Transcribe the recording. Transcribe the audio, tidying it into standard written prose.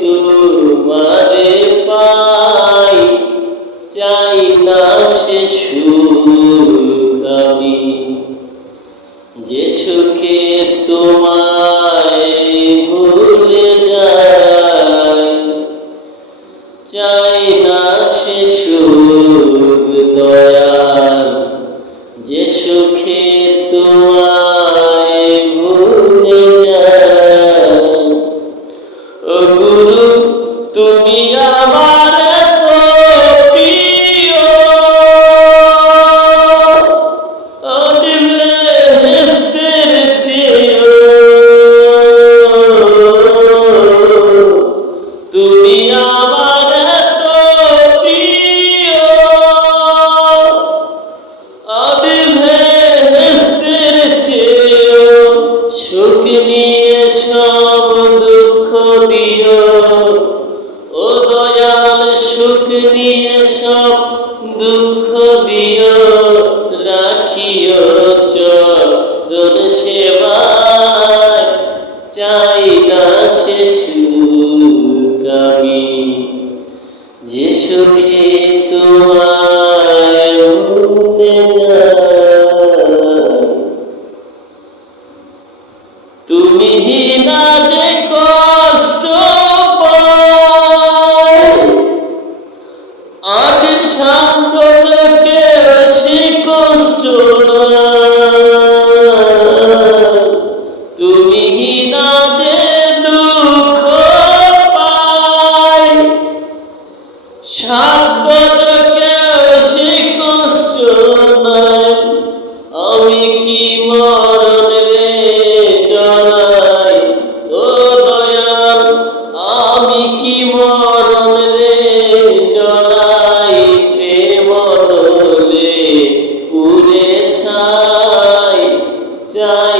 তোমারে পাই, চাই না সে সুখ আমি, যে সুখে তোমায় ভুলে যাই। চাই না সে সুখ দয়াল, যে সুখে তোমায় ভুলে যাই। ও গুরু তুমি আমার এত প্রিয়, অনিল বেহেশতের চেয়েও তুমি আমার এত প্রিয়, অনিল বেহেশতের চেয়েও সুখ নিয়ে সব দুঃখ দিও। ও দয়াল সুখ নিয়ে সব দুঃখ দিও, রাখিও চরণ সেবায়। চাই না সে সুখ আমি, যে সুখে তোমায় ভুলে যাই। তুমি না যে কষ্ট পাই, আখির সান্তকে সে কষ্ট নাই। তুমি না যে দুঃখ পাই, সান্তকে সে কষ্ট নাই। আমি কি মরণ রে ডরাই, ও দয়াল আমি কি মরণ রে ডরাই। প্রেম দোলে পুড়ে ছাই, চাই